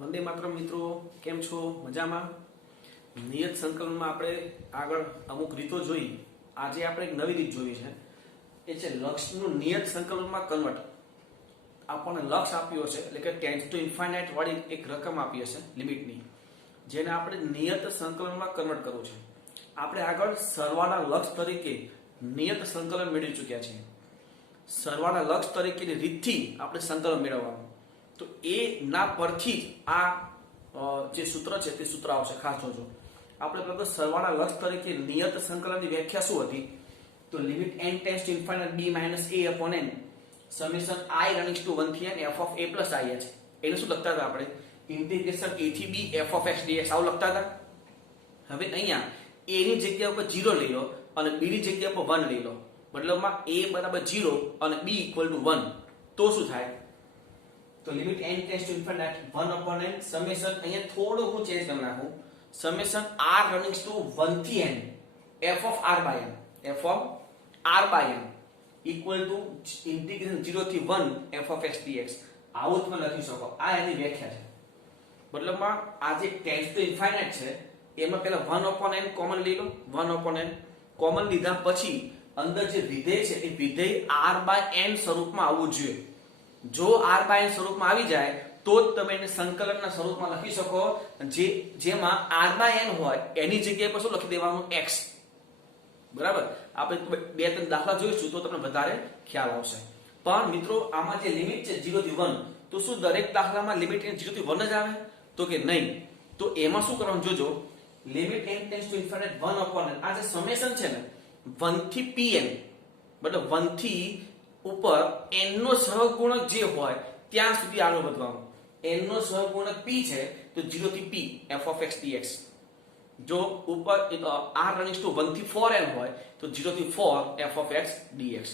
વંદે માતરમ મિત્રો, કેમ છો? મજામાં? નિયત સંકલનમાં આપણે આગળ અમુક રીતો જોઈ. આજે આપણે એક નવી રીત જોઈ છે, એ છે લક્ષનું નિયત સંકલનમાં કન્વર્ટ. આપણને લક્ષ આપ્યો છે, એટલે કે ટેન્ડ્સ ટુ ઇન્ફાઇનાઇટ વાળી એક રકમ આપી હશે લિમિટની, જેને આપણે નિયત સંકલનમાં કન્વર્ટ કરવું છે. આપણે આગળ સરવાળા લક્ષ તરીકે નિયત સંકલન મેળવી ચૂક્યા છીએ. સરવાળા લક્ષ તરીકેની રીતથી આપણે સંકલન મેળવવાનું, તો એ ના પરથી જ આ જે સૂત્ર છે તે સૂત્ર આવશે. ખાસ જોજો. આપણે પેલા સરવાળા લક્ષ તરીકે નિયત સંકલનની વ્યાખ્યા શું હતી? તો limit n tends to infinite b - a upon n summation i running to 1 થી n f of a plus i h. એને શું લખતા હતા આપણે? ઇન્ટિગ્રેશન a થી b f of x dx આવું લખતા હતા. હવે અહીંયા a ની જગ્યા ઉપર 0 લઈ લો અને b ની જગ્યા ઉપર 1 લઈ લો. મતલબમાં a બરાબર 0 અને b ઇક્વલ ટુ 1, તો શું થાય? તો limit n tends to infinite 1 upon n summation અહીંયા થોડું હું ચેન્જ કરી નાખું. સમેશન r રનિંગ ટુ 1 થી n f of r by n equal to integration 0 થી 1 f of x dx. આવું તમે લખી શકો. આ એની વ્યાખ્યા છે. મતલબમાં આ જે ટેન્ડ્સ ટુ ઇન્ફાઇનાઇટ છે એમાં પહેલા 1 upon n કોમન લઈ લો. 1 upon n કોમન લીધા પછી અંદર જે વિધેય છે એ વિધેય r by n સ્વરૂપમાં આવવું જોઈએ. જો r by n સ્વરૂપમાં આવી જાય તો જ તમે એને સંકલનના સ્વરૂપમાં લખી શકો, જેમાં r by n હોય એની જગ્યાએ પર શું લખી દેવાનું? x. બરાબર? આપણે બે ત્રણ દાખલા જોઈશું તો તમને વધારે ખ્યાલ આવશે. પણ મિત્રો, આમાં જે લિમિટ છે 0 થી 1, તો શું દરેક દાખલામાં લિમિટ 0 થી 1 જ આવે? તો કે નહીં. તો એમાં શું કરવાનું જોજો. Limit n tends to infinite 1 upon n, આ જે સમેશન છે ને 1 થી pn, મતલબ 1 થી ઉપર n નો સહગુણક જે હોય ત્યાં સુધી આગળ વધવાનું. n નો સહગુણક p છે તો 0 થી p f of x dx. જો ઉપર r રનિંગ ટુ 1 થી 4n હોય તો 0 થી 4 f of x dx.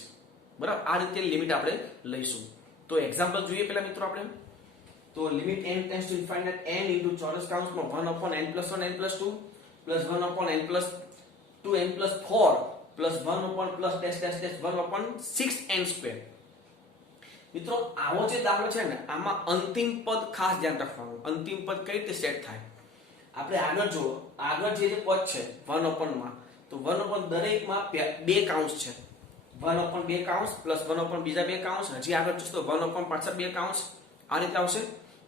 બરાબર? આ રીતે લિમિટ આપણે લઈશું. તો એક્ઝામ્પલ જોઈએ પેલા મિત્રો આપણે. તો limit n tends to infinite n into ચોરસ કૌંસમાં 1 upon n plus 1 n plus 2 plus 1 upon n plus 2n plus 4 plus 1 upon plus dash dash dash 1 upon 6n square. મિત્રો, આવો જે દાખલો છે ને, આમાં અંતિમ પદ ખાસ ધ્યાન રાખવાનું. અંતિમ પદ કઈ રીતે સેટ થાય? આપણે આગળ જો, આગળ જે પદ છે 1 upon માં, તો 1 upon દરેકમાં બે કાઉન્સ છે. 1 upon બે કાઉન્સ પ્લસ 1 upon બીજા બે કાઉન્સ. હજી આગળ જોશો તો 1 upon પાછા બે કાઉન્સ. આ રીતે આવશે.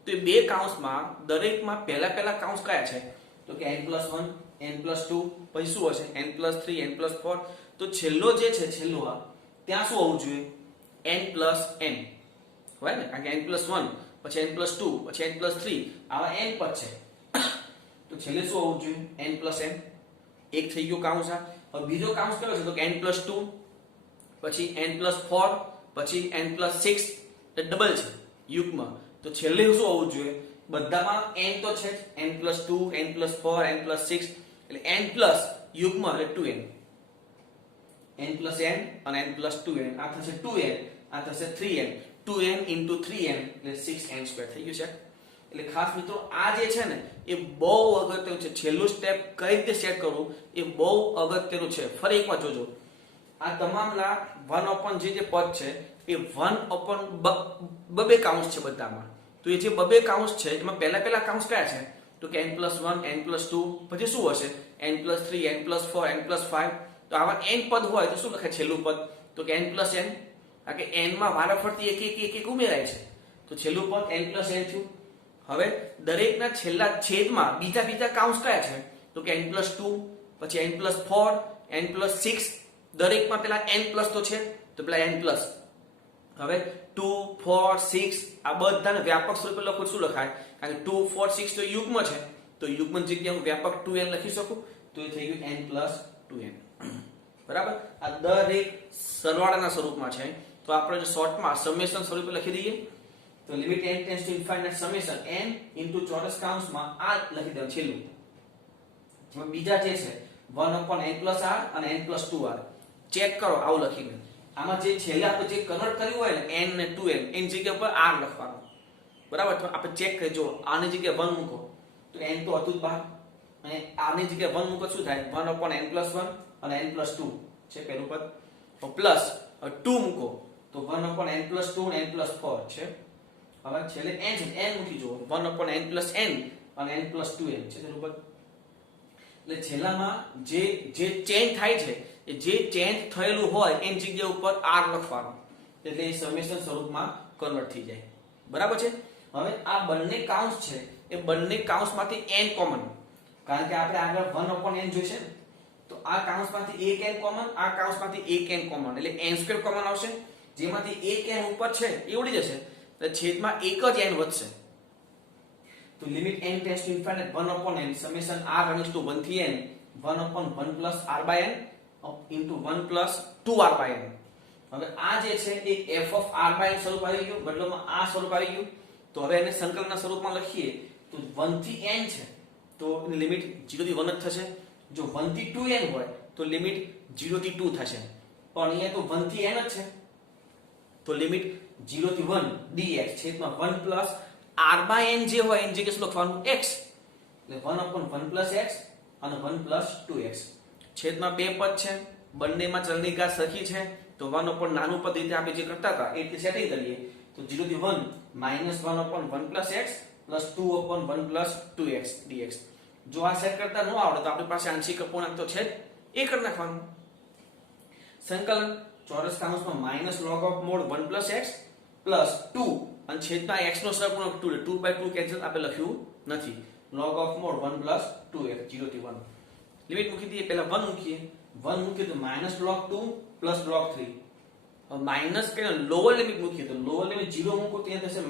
તો એ બે કાઉન્સમાં દરેકમાં પહેલા કાઉન્સ કયા છે? તો કે n plus 1 n plus 2, પછી શું હશે? n plus 3 n plus 4. તો છેલ્લો જે છે, છેલ્લો આ ત્યાં શું હોવું જોઈએ? n plus n હોય ને, કારણ કે n plus 1 પછી n plus 2 પછી n plus 3 આવા n પદ છે. તો છેલ્લે શું હોવું જોઈએ? n plus n. એક થઈ ગયો કાઉન્સ આ. હવે બીજો કાઉન્સ કયો છે? તો કે n plus 2 પછી n plus 4 પછી n plus 6. એ ડબલ છે, યુગ્મ. તો છેલ્લે શું હોવું જોઈએ? બધામાં n તો છે જ. n plus 2 n plus 4 n plus 6 એટલે n plus યુગ્મ એટલે 2n. n plus n અને n plus 2n. આ થશે 2n, આ થશે 3n. 2n into 3n એટલે 6n square થઈ ગયું છે. એટલે ખાસ મિત્રો, આ જે છે ને એ બહુ અગત્યનું છે. છેલ્લું સ્ટેપ કઈ રીતે સેટ કરવું એ બહુ અગત્યનું છે. ફરી એકવાર જોજો. આ તમામના 1 upon જે પદ છે એ 1 upon બબે કાઉન્સ છે બધામાં. તો એ જે બબે કાઉન્સ છે એમાં પહેલા કાઉન્સ કયા છે? તો કે n plus 1 n plus 2 પછી શું હશે? n plus 3 n plus 4 n plus 5. તો આવા n પદ હોય તો શું લખાય છેલ્લું પદ? તો કે n plus n. કારણ કે n માં વારાફરતી એક ઉમેરાય છે, તો છેલ્લું પદ n plus n થયું. હવે દરેકના છેલ્લા છેદમાં બીજા કાઉન્સ કયા છે? તો કે n plus 2 પછી n plus 4 n plus 6. દરેકમાં પેલા n plus તો છે, તો પેલા n plus. હવે 2 4 6 આ બધાને વ્યાપક સ્વરૂપે લખો શું લખાય? કારણ કે 2 4 6 તો યુગ્મ છે, તો યુગ્મ જગ્યાએ હું વ્યાપક 2n લખી શકું. તો એ થઈ ગયું n plus 2n. બરાબર? આ દરેક સરવાળાના સ્વરૂપમાં છે. તો આપણે શોર્ટમાં સમેશન સ્વરૂપે લખી દઈએ. તો limit n tends to infinite summation n into ચોરસ કૌંસમાં આ લખી દેવાનું છેલ્લું. જેમાં બીજા જે છે 1 upon n plus r અને n plus 2r. ચેક કરો આવું લખીને. આમાં જે છેલ્લે આપણે જે કન્વર્ટ કર્યું હોય ને n ને 2n, એની જગ્યા પર r લખવાનું. બરાબર? તો આપણે ચેક કરજો. આની જગ્યાએ 1 મૂકો તો n તો હતું જ બહાર, અને આની જગ્યાએ 1 મૂકો શું થાય? 1 upon n plus 1 અને n plus 2 છે પહેલું પદ. તો પ્લસ 2 મૂકો તો 1 upon n plus 2 અને n plus 4 છે. હવે છેલ્લે n છે n મૂકી જુઓ 1/n + n અને n + 2n છે તેનું ઉપર એટલે છેલ્લામાં જે ચેન્જ થાય છે એ જે ચેન્જ થયેલું હોય એની જગ્યા ઉપર r લખવાનું એટલે એ સમેશન સ્વરૂપમાં કન્વર્ટ થઈ જાય બરાબર છે હવે આ બંને કાઉન્સ છે એ બંને કાઉન્સમાંથી n કોમન કારણ કે આપણે આગળ 1/n જોઈશે ને તો આ કાઉન્સમાંથી એક n કોમન આ કાઉન્સમાંથી એક n કોમન એટલે n² કોમન આવશે જેમાંથી એક n ઉપર છે એ ઉડી જશે એટલે છેદમાં એક જ n વધશે તો limit n tends to infinite 1/n summation r running to 1 થી n 1/1 plus r/n into 1 plus 2r/n હવે આ જે છે એ f of r/n સ્વરૂપ આવી ગયું મતલબમાં આ સ્વરૂપ આવી ગયું તો હવે એને સંકલનના સ્વરૂપમાં લખીએ તો 1 થી n છે તો એની લિમિટ 0 થી 1 જ થશે જો 1 થી 2n હોય તો લિમિટ 0 થી 2 થશે પણ અહીંયા તો 1 થી n જ છે તો લિમિટ 0 થી 1 dx છેદમાં 1 plus r/n જે હોય એની જગ્યાએ શું લખવાનું x એટલે 1/1 plus x અને 1 plus 2x છેદમાં બે પદ છે બંનેમાં ચલની ઘાત સરખી છે તો 1 ઉપર નાનું પદ રીતે આપણે જે કરતા હતા એ રીતે સેટિંગ કરીએ તો 0 થી 1 -1/1 plus x plus 2/1 plus 2x dx જો આ સેટ કરતા ન આવડે તો આપણી પાસે આંશિક અપૂર્ણાંક તો છે જ એ કરી નાખવાનું સંકલન ચોરસ કાઉન્સમાં -log of mod 1 plus x plus 2 અને છેદમાં x નો સહગુણક 2 2/2 કેન્સલ આપણે લખ્યું નથી log of mod 1 plus 2x 0 થી 1 લિમિટ મૂકી દઈએ પહેલા 1 મૂકીએ 1 મૂકીએ તો -log 2 plus log 3 હવે માઈનસ કે લોઅર લિમિટ મૂકીએ તો લોઅર લિમિટ 0 મૂકો ત્યાં થશે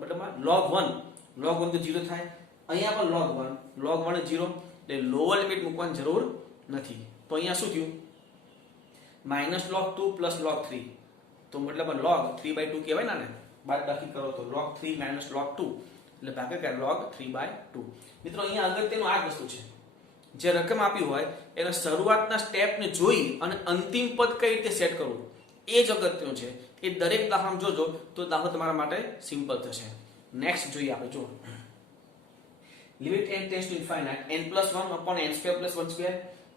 મતલબમાં log 1 તો 0 થાય અહીંયા પણ log 1 0 એટલે લોઅર લિમિટ મૂકવાની જરૂર નથી તો અહીંયા શું થયું -log 2 plus log 3 તો મતલબ log 3/2 કહેવાય ને બાદબાકી કરો તો log 3 - log 2 એટલે ભાગાકાર log 3/2 મિત્રો અહીંયા અગત્યનું આ વસ્તુ છે જે રકમ આપી હોય એના શરૂઆતના સ્ટેપને જોઈ અને અંતિમ પદ કઈ રીતે સેટ કરવું એ જ અગત્યનું છે એ દરેક દાખલામાં જોજો તો દાખલો તમારા માટે સિમ્પલ થશે નેક્સ્ટ જોઈએ આપણે જો limit n tends to infinite n + 1/n² + 1²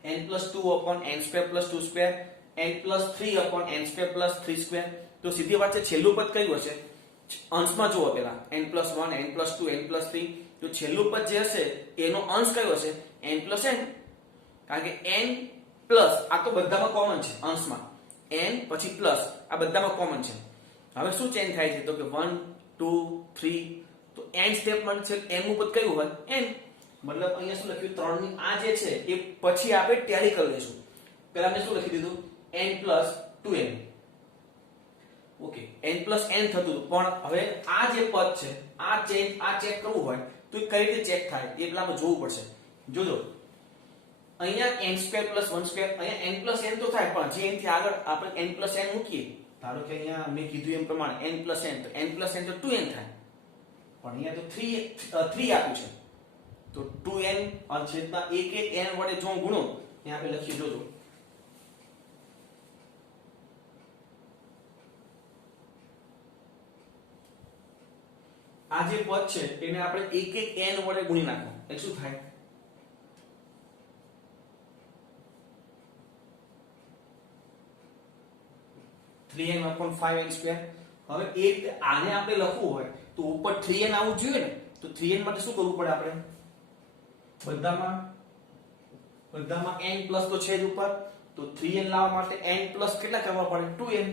n + 2/n² + 2² n + 3/n² + 3² તો સીધી વાત છે છેલ્લું પદ કયું હશે અંશમાં જુઓ પહેલા n + 1 n + 2 n + 3 તો છેલ્લું પદ જે હશે એનો અંશ કયો હશે n + n કારણ કે n પ્લસ આ તો બધામાં કોમન છે અંશમાં n પછી પ્લસ આ બધામાં કોમન છે હવે શું ચેન્જ થાય છે તો કે 1 2 3 તો n સ્ટેપ માં છે n નું પદ કયું હોય n મતલબ અહીંયા શું લખ્યું 3 ની આ જે છે એ પછી આપણે ટેલી કરી લઈશું પહેલા મેં શું લખી દીધું n + 2n okay n + n થતું પણ હવે આ જે પદ છે આ ચેક કરવું હોય તો એ કઈ રીતે ચેક થાય એ પેલા આપણે જોવું પડશે જોજો અહીંયા n² + 1² અહીંયા n + n તો થાય પણ જે n થી આગળ આપણે n + n મૂકીએ ધારો કે અહીંયા મેં કીધું એમ પ્રમાણે n + n તો n + n તો 2n થાય પણ અહીંયા તો 3 આપ્યું છે તો 2n અને છેદમાં એક n વડે જો ગુણો અહીંયા આપણે લખી જોજો આ જે પદ છે એને આપણે એક n વડે ગુણી નાખો એટલે શું થાય 3n/5n². હવે એક આને આપણે લખવું હોય તો ઉપર 3n આવવું જોઈએ ને તો 3n માટે શું કરવું પડે આપણે બધામાં n પ્લસ તો છે જ ઉપર તો 3n લાવવા માટે n પ્લસ કેટલા કરવા પડે 2n.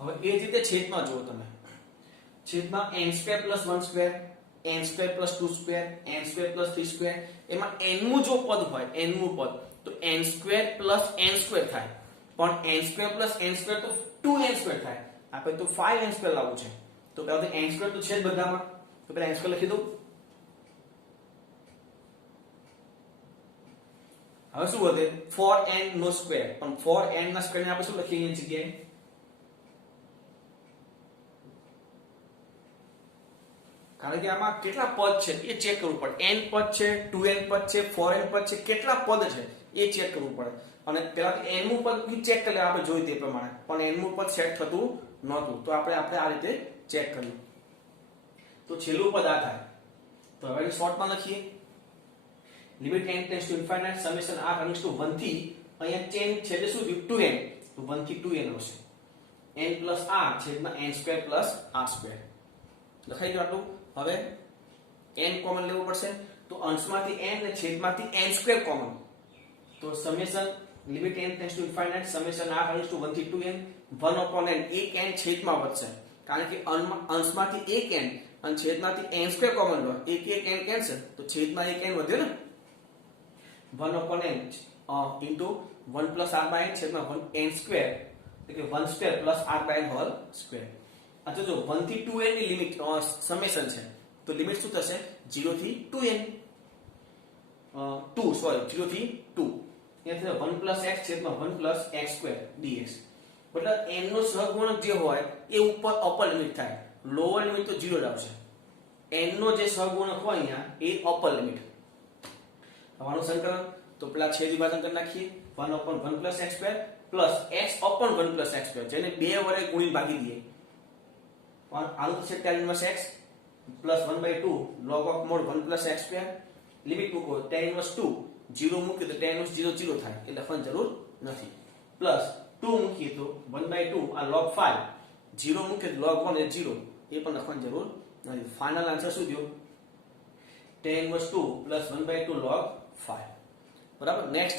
હવે એ જ રીતે છેદમાં જુઓ તમે છેદમાં n² + 1² n² + 2² n² + 3² એમાં n નું જો પદ હોય n નું પદ તો n² + n² થાય પણ n² + n² તો 2n² થાય આપણે તો 5n² લાવવું છે તો પહેલા n² તો છે જ બધામાં તો પહેલા n² લખી દઉં. હવે શું વધે 4n નો સ્ક્વેર પણ 4n ના સ્ક્વેર ને આપણે શું લખીએ એની જગ્યાએ કારણ કે આમાં કેટલા પદ છે એ ચેક કરવું પડે n પદ છે 2n પદ છે 4n પદ છે કેટલા પદ છે એ ચેક કરવું પડે અને પહેલા n નું પદ ચેક કરી આપણે જોઈ તે પ્રમાણે પણ n નું પદ સેટ થતું નહોતું તો આપણે આ રીતે ચેક કર્યું તો છેલ્લું પદ આ થાય તો હવે શોર્ટમાં લખીએ limit n tends to infinite summation r running to 1 થી અહીંયા ચેન છે એટલે શું થયું 2n તો 1 થી 2n આવશે n પ્લસ r છેદમાં n square plus r square લખાઈ ગયું આટલું. હવે n કોમન લેવું પડશે તો અંશમાંથી n ને છેદમાંથી n સ્ક્વેર કોમન તો summation limit n tends to infinite summation r raise to 1 થી 2n 1 upon n એક n છેદમાં વધશે કારણ કે અંશમાંથી એક n અને છેદમાંથી n સ્ક્વેર કોમન લો એક n કેન્સલ તો છેદમાં એક n વધ્યો ને 1 upon n into 1 plus r by n છેદમાં 1 n સ્ક્વેર એટલે કે 1 square plus r by n whole square. આ તો જો 1 થી 2n ની લિમિટ સમેશન છે તો લિમિટ શું થશે 0 થી 2n 0 થી 2 એટલે 1 plus x છેદમાં 1 plus x સ્ક્વેર dx મતલબ n નો સહગુણક જે હોય એ ઉપર અપર લિમિટ થાય લોઅર લિમિટ તો 0 જ આવશે. n નો જે સહગુણક હોય અહીંયા એ અપર લિમિટ તમારું સંકલન તો પેલા છેદ વિભાજન કરી નાખીએ 1 upon 1 plus x square plus x upon 1 plus x square જેને 2 વડે ગુણી ભાગી દઈએ આનું છે tan inverse x plus 1/2 log of mod 1 plus x square limit મૂકો tan inverse 2 0 મૂકીએ તો tan inverse 0 0 થાય એટલે લખવાની જરૂર નથી પ્લસ 2 મૂકીએ તો 1/2 આ log 5 0 મૂકીએ તો log 1 એ 0 એ પણ લખવાની જરૂર નથી. ફાઇનલ આન્સર શું થયો tan inverse 2 plus 1/2 log 5 બરાબર. Next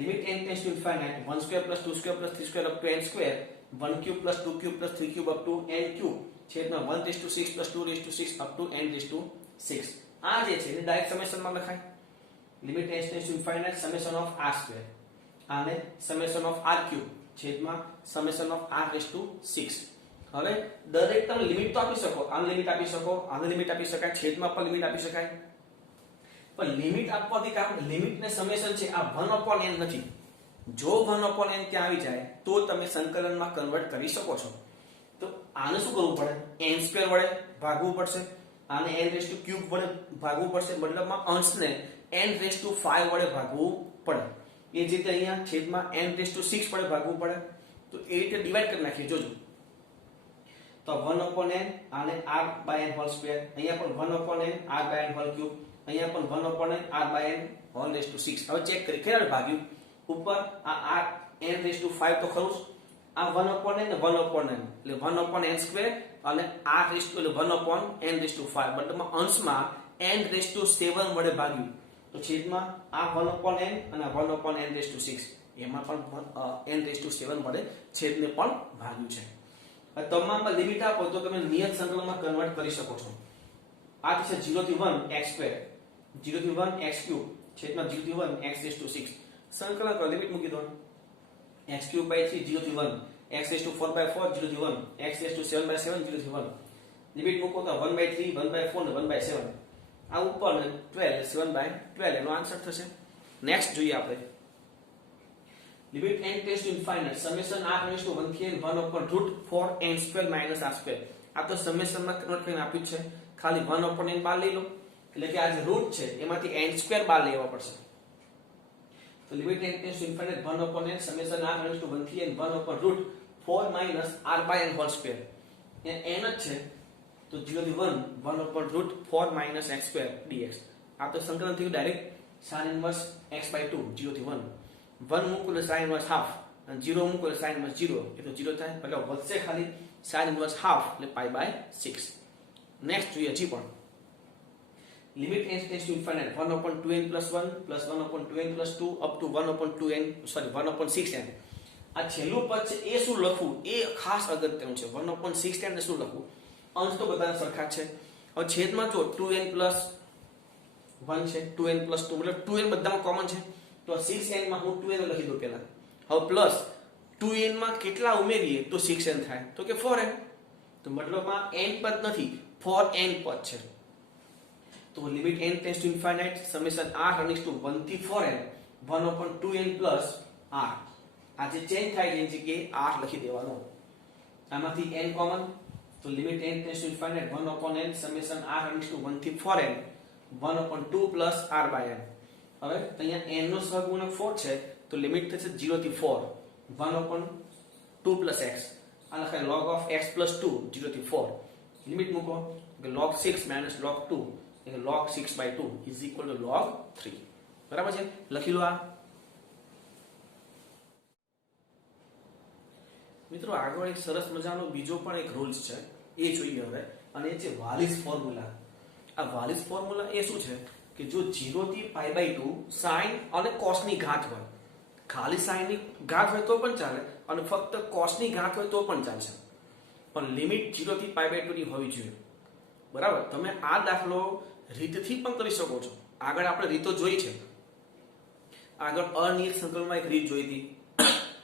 limit n tends to infinite 1 square plus 2 square plus 3 square up to n square 1 cube plus 2 cube plus 3 cube up to n cube છેદમાં 1/6 plus 2/6 up to n/6 આ જે છે એ direct સમેશનમાં લખાય limit n tends to infinite summation of r square આને summation of r cube છેદમાં summation of r/6. હવે દરેક તમે લિમિટ તો આપી શકો આને લિમિટ આપી શકો આને લિમિટ આપી શકાય છેદમાં પણ લિમિટ આપી શકાય પણ લિમિટ આપવાથી કારણ લિમિટ ને સમેશન છે આ 1 upon n નથી. જો 1 upon n ત્યાં આવી જાય તો તમે સંકલનમાં કન્વર્ટ કરી શકો છો. તો આને શું કરવું પડે n સ્ક્વેર વડે ભાગવું પડશે આને n³ વડે ભાગવું પડશે મતલબમાં અંશને n5 વડે ભાગવું પડે એ જ રીતે અહીંયા છેદમાં n6 વડે ભાગવું પડે તો એ રીતે ડિવાઈડ કરી નાખીએ જોજો તો 1 upon n આને r by n whole square અહીંયા પણ 1 upon n r by n whole cube અહીંયા પણ 1 upon n r by n whole raise to 6. હવે ચેક કરી કેવી રીતે ભાગ્યું ઉપર આ r n5 તો ખરું આ 1 upon n ને 1 upon n એટલે 1 upon n સ્ક્વેર અને r રેઝ ટુ એટલે 1 upon n5 મતલબમાં અંશમાં n7 વડે ભાગ્યું તો છેદમાં આ 1 upon n અને 1 upon n6 એમાં પણ n7 વડે છેદને પણ ભાગ્યું છે. તમામમાં લિમિટ આપો તો તમે નિયત સંકલનમાં કન્વર્ટ કરી શકો છો. આ છે 0 થી 1 x સ્ક્વેર 0 થી 1 x ક્યુબ છેદમાં 0 થી 1 x6 સંકલન કરો લિમિટ મૂકી દો x ક્યુબ by 3 0 થી 1 x4/4 0 થી 1 x7/7 0 થી 1 લિમિટ મૂકો તો 1/3 1/4 ને 1/7 આ ઉપર 12 7/12 એનો આન્સર થશે. નેક્સ્ટ જોઈએ આપણે limit n tends to infinite summation r raise to 1 થી n 1 upon root 4n square minus r square આ તો સમેશનમાં કન્વર્ટ કરીને આપ્યું છે ખાલી 1 upon n બાર લઈ લો એટલે કે આ જે રૂટ છે એમાંથી n સ્ક્વેર બાર લેવા પડશે તો limit n tends to infinite 1 upon n summation r raise to 1 થી n 1 upon root 4 minus r by n whole square A n જ છે તો 0 થી 1 upon root 4 minus x square dx આ તો સંકલન થયું ડાયરેક્ટ sin inverse x/2 0 થી 1 1 મૂકો એટલે sin inverse half અને 0 મૂકો એટલે sin inverse 0 એ તો 0 થાય એટલે વધશે ખાલી sin inverse half એટલે pi/6. નેક્સ્ટ જોઈએ હજી પણ limit n tends to infinite 1 upon 2n plus 1 plus 1 upon 2n plus 2 up to 1 upon 2n sorry 1 upon 6n આ છેલ્લું પદ છે એ શું લખવું એ ખાસ અગત્યનું છે 1 upon 6n ને શું લખવું અંશ તો બધા સરખા છે હવે છેદમાં જો 2n plus 1 છે 2n plus 2 મતલબ 2n બધામાં કોમન છે તો 6n માં હું 2n લખી દઉં પહેલા હવે પ્લસ 2n માં કેટલા ઉમેરીએ તો 6n થાય તો કે 4n તો મતલબમાં n પદ નથી 4n પદ છે તો limit n tends to infinite summation r running to 1 થી 4n 1 upon 2n plus r આ જે ચેન્જ થાય છે કે r લખી દેવાનો આમાંથી n કોમન તો limit n tends to infinite 1 upon n summation r running to 1 થી 4n 1 upon 2 plus r by n હવે અહીંયા n નો સહગુણક 4 છે તો લિમિટ થશે 0 થી 4 1 upon 2 plus x આ લખાય log of x plus 2 0 થી 4 લિમિટ મૂકો કે log 6 minus log 2 એટલે log 6/2 is equal to log 3 બરાબર છે લખી લો આ મિત્રો આગળ એક સરસ મજાનો બીજો પણ એક રૂલ્સ છે, એ જોઈએ હવે, અને એ છે વાલિસ ફોર્મ્યુલા. આ વાલિસ ફોર્મ્યુલા એ શું છે કે જો 0 થી π/2 sin અને cos ની ઘાત હોય, ખાલી sin ની ઘાત હોય તો પણ ચાલે અને ફક્ત cos ની ઘાત હોય તો પણ ચાલશે, પણ લિમિટ 0 થી π/2 ની હોવી જોઈએ. બરાબર. તમે આ દાખલો રીતથી પણ કરી શકો છો. આગળ આપણે રીતો જોઈ છે. આગળ અનિયત સંકલનમાં એક રીત જોઈ હતી.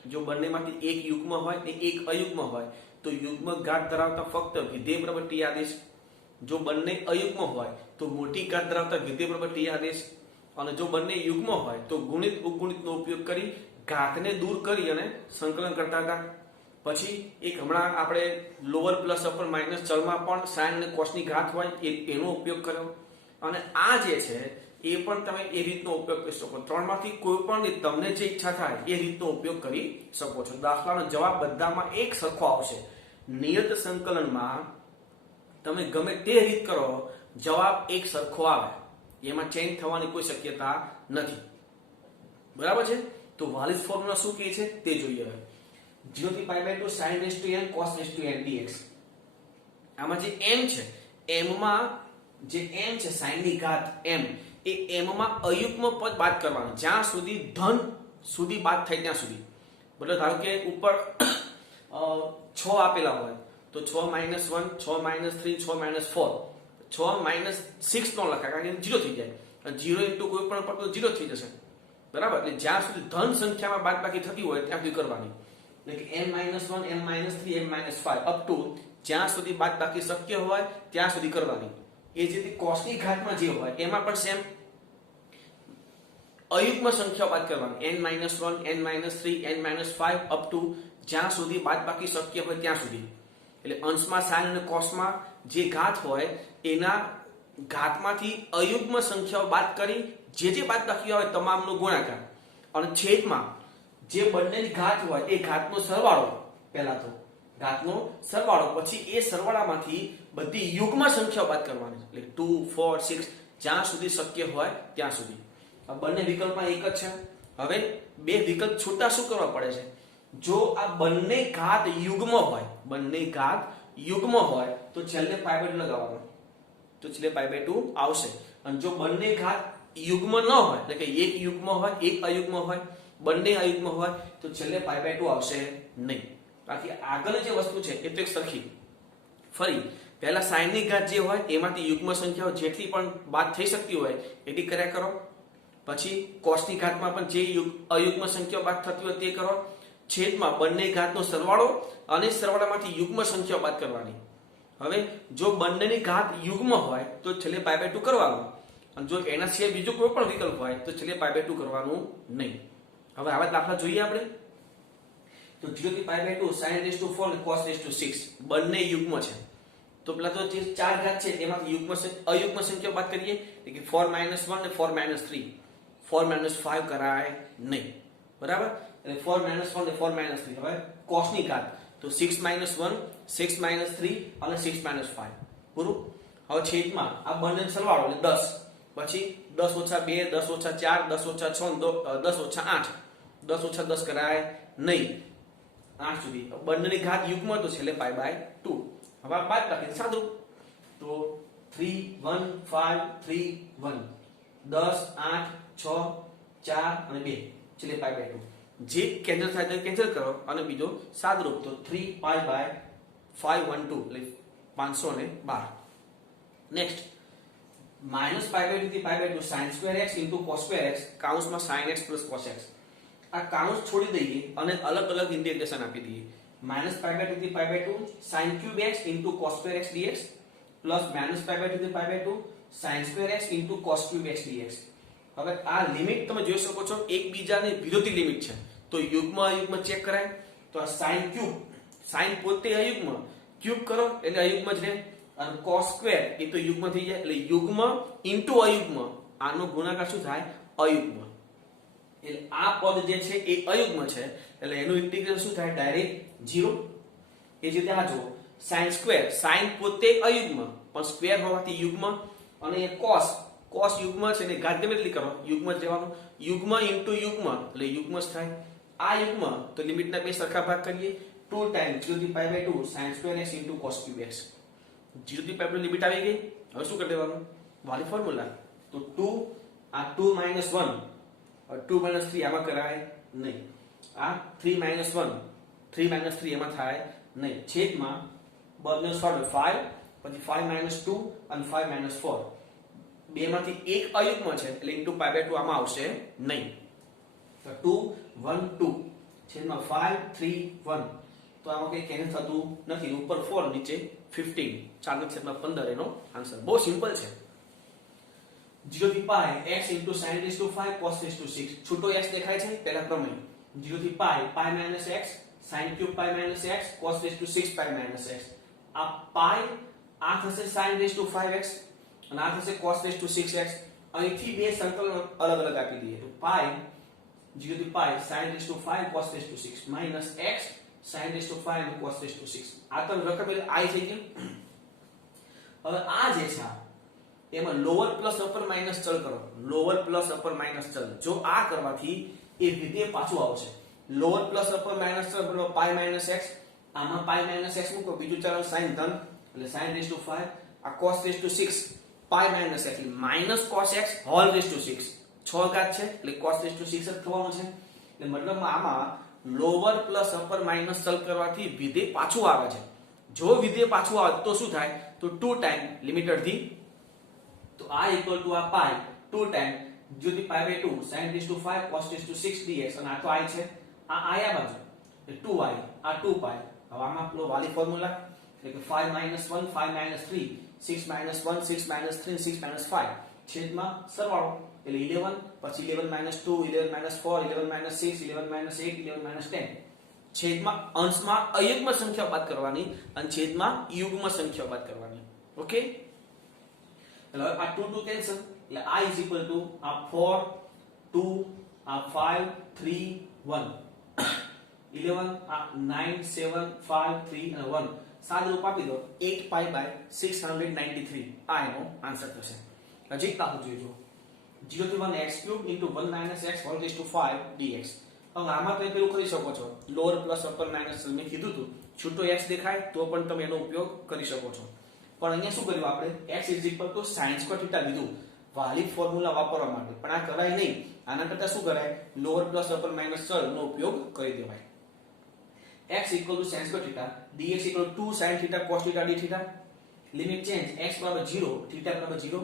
જો બંનેમાંથી એક યુગ્મ હોય ને એક અયુગ્મ હોય તો યુગ્મ ઘાત ધરાવતા ફક્ત વિધેય બરાબર t આદેશ. જો બંને અયુગ્મ હોય તો મોટી ઘાત ધરાવતા વિધેય બરાબર t આદેશ. અને જો બંને યુગ્મ હોય તો ગુણિત ઉપગુણિતનો ઉપયોગ કરી ઘાતને દૂર કરી અને સંકલન કરતા હતા. પછી એક હમણાં આપણે લોઅર પ્લસ અપર માઇનસ ચલમાં પણ sin અને cos ની ઘાત હોય એનો ઉપયોગ કર્યો. અને આ જે છે એ પણ તમે એ રીતનો ઉપયોગ કરી શકો. ત્રણમાંથી કોઈ પણ રીત તમને જે ઈચ્છા થાય એ રીતનો ઉપયોગ કરી શકો છો. દાખલાનો જવાબ બધામાં એક સરખો આવશે. નિયત સંકલનમાં તમે ગમે તે રીત કરો જવાબ એક સરખો આવે, એમાં ચેન્જ થવાની કોઈ શક્યતા નથી. બરાબર છે. તો વાલિસ ફોર્મ્યુલા શું કહે છે તે જોઈએ હવે. 0 થી π/2 sin n cos n dx. આમાં જે m છે, m માં જે m છે sin ની ઘાત m, એ m માં અયુગ્મ પદ બાદ કરવાનું જ્યાં સુધી ધન સુધી બાદ થાય ત્યાં સુધી. મતલબ ધારો કે ઉપર 6 આપેલા હોય તો 6 - 1 6 - 3 6 - 4 6 - 6 નો લખાય કારણ કે 0 થઈ જાય. 0 ઇન્ટુ કોઈ પણ પદ તો 0 થઈ જશે. બરાબર. એટલે જ્યાં સુધી ધન સંખ્યામાં બાદબાકી થતી હોય ત્યાં સુધી કરવાની. એટલે કે n - 1 m - 3 m - 5 up to જ્યાં સુધી બાદબાકી શક્ય હોય ત્યાં સુધી કરવાની. એ જે રીતે cos ની ઘાતમાં જે હોય એમાં પણ સેમ અયુગ્મ સંખ્યાઓ બાદ કરવાની. n - 1 n - 3 n - 5 up to જ્યાં સુધી બાદબાકી શક્ય હોય ત્યાં સુધી. એટલે અંશમાં sin અને cosમાં જે ઘાત હોય એના ઘાતમાંથી અયુગ્મ સંખ્યાઓ બાદ કરી જે બાદબાકી હોય તમામનો ગુણાકાર, અને છેદમાં જે બંનેની ઘાત હોય એ ઘાતનો સરવાળો. પહેલા તો ઘાતનો સરવાળો, પછી એ સરવાળામાંથી બધી યુગ્મ સંખ્યાઓ બાદ કરવાની. એટલે 2 4 6 જ્યાં સુધી શક્ય હોય ત્યાં સુધી. આ બંને વિકલ્પમાં એક જ છે. હવે બે વિકલ્પ છૂટા શું કરવા પડે છે? જો આ બંને ઘાત યુગ્મ હોય તો છેલ્લે π/2 લગાવવાનો, તો છેલ્લે π/2 આવશે. અને જો બંને ઘાત યુગ્મ ન હોય, એટલે કે એક યુગ્મ હોય એક અયુગ્મ હોય, બંને અયુગ્મ હોય તો છેલ્લે π/2 આવશે નહીં. બાકી આગળ જે વસ્તુ છે એ તો એક સરખી. ફરી પહેલા sin ની ઘાત જે હોય એમાંથી યુગ્મ સંખ્યાઓ જેટલી પણ બાદ થઈ શકતી હોય એટલી કર્યા કરો. પછી cos ની ઘાતમાં પણ જે અયુગ્મ સંખ્યાઓ બાદ થતી હોય તે કરો. છેદમાં બંને ઘાતનો સરવાળો અને સરવાળામાંથી યુગ્મ સંખ્યાઓ બાદ કરવાની. હવે જો બંનેની ઘાત યુગ્મ હોય તો છેલ્લે π/2 કરવાનું, અને જો એના સિવાય બીજો કોઈ પણ વિકલ્પ હોય તો છેલ્લે π/2 કરવાનું નહીં. હવે આવા દાખલા જોઈએ આપણે. તો 0 થી π/2 sin4 અને cos6 બંને યુગ્મ છે. તો પેલા તો જે ચાર ઘાત છે એમાંથી અયુગ્મ સંખ્યાઓ બાદ કરીએ, એટલે કે 4 - 1 અને 4 - 3 4 - 5 કરાય નહીં. બરાબર. એટલે 4 - 1 અને 4 - 3. હવે cos ની ઘાત તો 6 - 1 6 - 3 અને 6 - 5 પૂરું. હવે છેદમાં આ બંનેનો સરવાળો એટલે 10, પછી 10 - 2 10 - 4 10 - 6 10 - 8 10 - 10 કરાય નહીં 8 સુધી. બંનેની ઘાત યુગ્મ તો છેલ્લે π/2. હવે બાદ બાકી સાદું તો 3 1 5 3 1 10 8 6 4 અને 2 છેલ્લે π/2. જે કેન્સલ થાય તો કેન્સલ કરો અને બીજો સાદરૂપ તો 3π/512 એટલે 512. નેક્સ્ટ -π/2 થી π/2 sin2x cos2x કૌંસમાં sin x cos x. આ કૌંસ છોડી દઈએ અને અલગ અલગ ઇન્ટિગ્રેશન આપી દઈએ. -π/2 થી π/2 sin3x cos2x dx -π/2 થી π/2 sin2x cos3x dx. હવે આ લિમિટ તમે જોઈ શકો છો એકબીજાની વિરોધી લિમિટ છે. તો યુગ્મ અયુગ્મ ચેક કરાય. તો આ sin3 sin પોતે અયુગ્મ, ક્યુબ કરો એટલે અયુગ્મ જ રહે, અને cos2 એ તો યુગ્મ થઈ જાય એટલે યુગ્મ ઇન્ટુ અયુગ્મ, આનો ગુણાકાર શું થાય? અયુગ્મ. એટલે આ પદ જે છે એ અયુગ્મ છે એટલે એનું ઇન્ટિગ્રલ શું થાય? ડાયરેક્ટ 0. એ જ રીતે આ જુઓ sin2 sin પોતે અયુગ્મ પણ સ્ક્વેર હોવાથી યુગ્મ, અને એ cos યુગ્મ છે ને ઘાત ગમે એટલી કરો યુગ્મ જ રહેવાનું. યુગ્મ ઇન્ટુ યુગ્મ એટલે યુગ્મ જ થાય. આ યુગ્મ તો લિમિટના બે સરખા ભાગ કરીએ 2 ટાઈમ 0 થી pi by 2 sin square x into cos cube x 0 થી પાઈ લિમિટ આવી ગઈ. હવે શું કરી દેવાનું? વાલી ફોર્મ્યુલા. તો 2 આ 2 minus 1 और 2 minus 3 આમાં કરાય નહીં. આ 3 minus 1 3 minus 3 એમાં થાય નહીં. છેદમાં બદલે સોલ્વ 5 પછી 5 minus 2 અને 5 minus 4 બે માંથી એક અયુગ્મ છે એટલે into pi by 2 આમાં આવશે નહીં. તો 2 1 2 છેદમાં 5 3 1 તો આમાં કઈ કેન્સલ થતું નથી. ઉપર 4 નીચે 15 4 છેદમાં 15 એનો આન્સર. બહુ સિમ્પલ છે. 0 થી પાઈ x into sin raised to 5 cos raised to 6 છૂટો x દેખાય છે પહેલા પ્રમેય. 0 થી પાઈ pi minus x sin cube pi minus x cos raised to 6 pi minus x આ પાઈ આ થશે sin raised to 5x અને આ થશે cos raised to 6x. અહીંથી બે સંકલન અલગ અલગ આપી દઈએ તો પાઈ 0 થી પાઈ sin raised to 5 cos raised to 6 minus x sin raised to 5 and cos raised to 6 આ તો રકમ એટલે i થઈ ગયું. હવે આ જે છે એમાં લોઅર પ્લસ અપર માઈનસ ચલ કરો. લોઅર પ્લસ અપર માઈનસ ચલ જો આ કરવાથી એ વિધેય પાછું આવશે. લોઅર પ્લસ અપર માઈનસ ચલ બરાબર પાઈ માઈનસ x આમાં પાઈ માઈનસ x મૂકો બીજું ચલ sin ધન એટલે sin raised to 5 આ cos raised to 6 pi minus x એટલે minus cos x whole raised to 6 6 ઘાત છે એટલે cos raised to 6 જ થવાનું છે. એટલે મતલબમાં આમાં લોઅર પ્લસ અપર માઈનસ ચલ કરવાથી વિધેય પાછું આવે છે. જો વિધેય પાછું આવે તો શું થાય? તો 2 ટાઈમ લિમિટ અડધી તો આ ઇક્વલ ટુ આ પાઈ 2 ટાઈમ 0 થી pi by 2 sin raised to 5 cos raised to 6 dx અને આ તો i છે. આ i આ બાજુ એટલે 2i આ 2 પાઈ. હવે આમાં આપણો વાલી ફોર્મ્યુલા એટલે કે 5 minus 1 5 minus 3 6 minus 1 6 minus 3 6 minus 5 છેદમાં સરવાળો એટલે 11 પછી 11 minus 2 11 minus 4 11 minus 6 11 minus 8 11 minus 10 છેદમાં અંશમાં અયુગ્મ સંખ્યા બાદ કરવાની અને છેદમાં યુગ્મ સંખ્યા બાદ કરવાની. ઓકે એટલે આ 2 2 કેન્સલ એટલે i is equal to આ 4 2 આ 5 3 1 11 આ 9 7 5 3 અને 1 સાદું રૂપ આપી દો 8 pi by 693 આ એનો આન્સર થશે. હજી કાહું જોઈજો 0 થી 1 x cube into 1 minus x whole raised to 5 dx. હવે આમાં તમે પેલું કરી શકો છો લોઅર પ્લસ અપર માઈનસ મેં કીધું હતું છૂટો x દેખાય તો પણ તમે એનો ઉપયોગ કરી શકો છો. પણ અહીંયા શું કર્યું આપણે x sin square theta લીધું વાલી ફોર્મ્યુલા વાપરવા માટે. પણ આ કરાય નહીં. આના કરતા શું કરાય લોઅર પ્લસ અપર માઈનસ ચલનો ઉપયોગ કરી દેવાય. x sin square theta dx 2 sin theta cos theta d theta limit change x બરાબર 0 theta બરાબર 0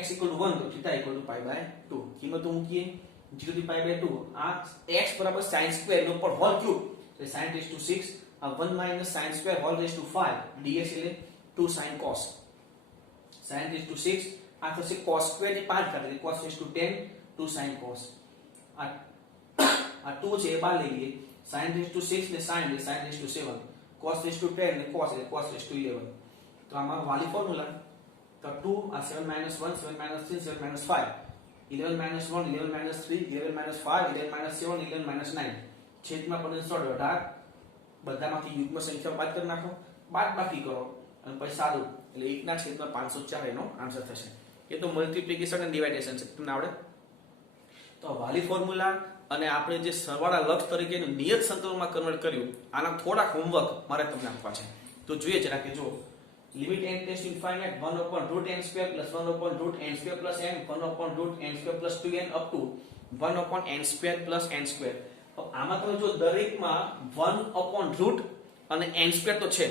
x 1 તો theta pi by 2 કિંમતો મૂકીએ 0 થી pi by 2 આ x બરાબર sin square નો પર હોલ ક્યુબ એટલે sin raised to 6 આ 1 minus sin square whole raised to 5 dx એટલે 2 sin cos sin raised to 6 આ થશે cos square ની 5 ઘાત એટલે cos raised to 10 2 sin cos આ 2 છે એ બહાર લઈ લઈએ sin raised to 6 ને sin એટલે sin raised to 7 cos raised to 10 ને cos એટલે cos raised to 11 તો આમાં વાલી ફોર્મ્યુલા તો 2 આ 7 minus 1 7 minus 3 7 minus 5 11 minus 1 11 minus 3 11 minus 5 11 minus 7 11 minus 9 છેદમાં 18 બધામાંથી યુગ્મ સંખ્યા બાદ કરી નાખો બાદ બાકી કરો અને પછી સાદું એટલે 1 ના છેદમાં 504 એનો આન્સર થશે. એ તો મલ્ટીપ્લિકેશન અને ડિવાઇડેશન છે તમને આવડે. તો વાલી ફોર્મ્યુલા અને આપણે જે સરવાળા લક્ષ તરીકે નિયત સંકલનમાં કન્વર્ટ કર્યું આના થોડા હોમવર્ક મારે તમને આપવા છે. તો જોઈએ જરા કે જો limit n tends to infinite 1 upon root n square plus 1 upon root n square plus n 1 upon root n square plus 2n up to 1 upon n square plus n square. તો આમાં તમે જો દરેકમાં 1 upon root અને n square તો છે.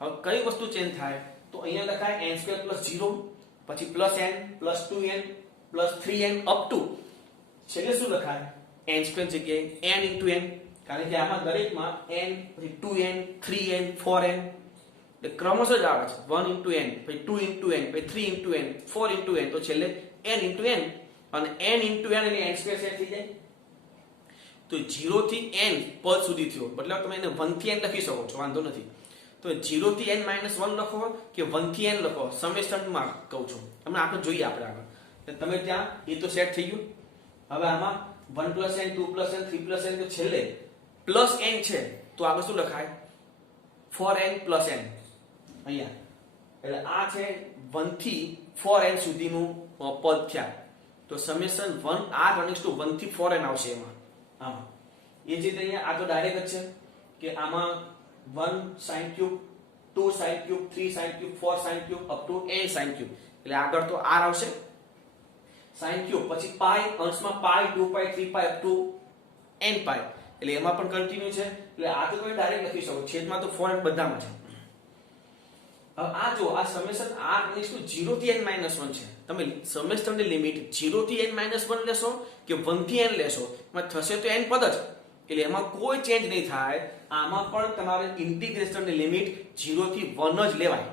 હવે કઈ વસ્તુ ચેન્જ થાય તો અહીંયા લખાય n square plus 0 પછી plus n plus 2n plus 3n up to છેલ્લે શું લખાય n square જગ્યાએ n into n કારણ કે આમાં દરેકમાં n પછી 2n 3n 4n એટલે ક્રમશઃ જ આવે છે 1 into n પછી 2 into n પછી 3 into n 4 into n તો છેલ્લે n into n અને n into n એટલે n square સેટ થઈ જાય. તો 0 થી n પદ સુધી થયો મતલબ તમે એને 1 થી n લખી શકો છો વાંધો નથી. તો 0 થી n - 1 લખો કે 1 થી n લખો સમેશનમાં કહું છું તમને આપણે જોઈએ આપણે આગળ એટલે તમે ત્યાં એ તો સેટ થઈ ગયું. હવે આમાં 1 + n 2 + n 3 + n તો છેલ્લે પ્લસ n છે તો આગળ શું લખાય 4n + n અહીંયા એટલે આ છે 1 થી 4n સુધીનું પદ થયા તો સમેશન 1 r 1 થી 4n આવશે એમાં આમાં એ જે અહીંયા આ તો ડાયરેક્ટ જ છે કે આમાં 1 sin cube 2 sin cube 3 sin cube 4 sin cube up to n sin cube એટલે આગળ તો r આવશે sin cube પછી પાઈ અંશમાં પાઈ 2 પાઈ 3 પાઈ up to n પાઈ એટલે એમાં પણ કન્ટિન્યુ છે એટલે આ તો તમે ડાયરેક્ટ લખી શકો છેદમાં તો 4 બધામાં છે હવે આ જો આ સમેશન r = 0 થી n - 1 છે તમે સમેશનની લિમિટ 0 થી n - 1 લેશો કે 1 થી n લેશો માં થશે તો n પદ જ એટલે એમાં કોઈ ચેન્જ નહીં થાય આમાં પણ તમારે ઇન્ટિગ્રેશનની લિમિટ 0 થી 1 જ લેવાય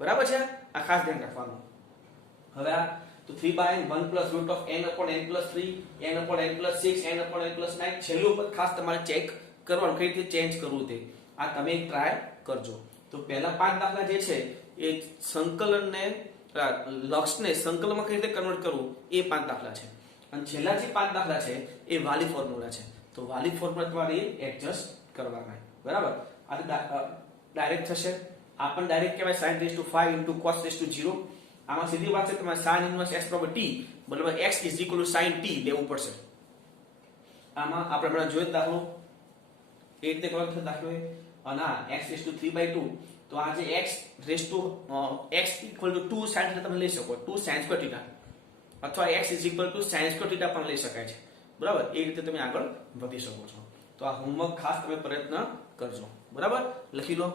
બરાબર છે આ ખાસ ધ્યાન રાખવાનું હવે આ તો 3/n 1 + √n/n+3 n/n+6 n/n+9 છેલ્લું પદ ખાસ તમારે ચેક કરવાનું કઈ રીતે ચેન્જ કરવું તે આ તમે એક ટ્રાય કરજો તો પહેલા 5 દાખલા જે છે એ સંકલનને લક્ષને સંકલનમાં કઈ રીતે કન્વર્ટ કરવું એ 5 દાખલા છે અને છેલ્લા જે 5 દાખલા છે એ વાલી ફોર્મ્યુલા છે તો વાલી ફોર્મ્યુલા તમારે એડજસ્ટ કરવાના બરાબર આ ડાયરેક્ટ થશે આ પણ ડાયરેક્ટ કહેવાય sin5 * cos 0 આમાં સીધી વાત છે તમારે sin ઇન્વર્સ x = t બરાબર x = sin t લેવું પડશે આમાં આપણે હમણાં જોયો દાખલો એ રીતે કરવાનો છે દાખલો અને આ x = 3/2 તો આ જે x = 2 sin θ તમે લઈ શકો 2 sin2 θ અથવા x = sin2 θ પણ લઈ શકાય છે બરાબર એ રીતે તમે આગળ વધી શકો છો તો આ હોમવર્ક ખાસ તમે પ્રયત્ન કરજો બરાબર લખી લો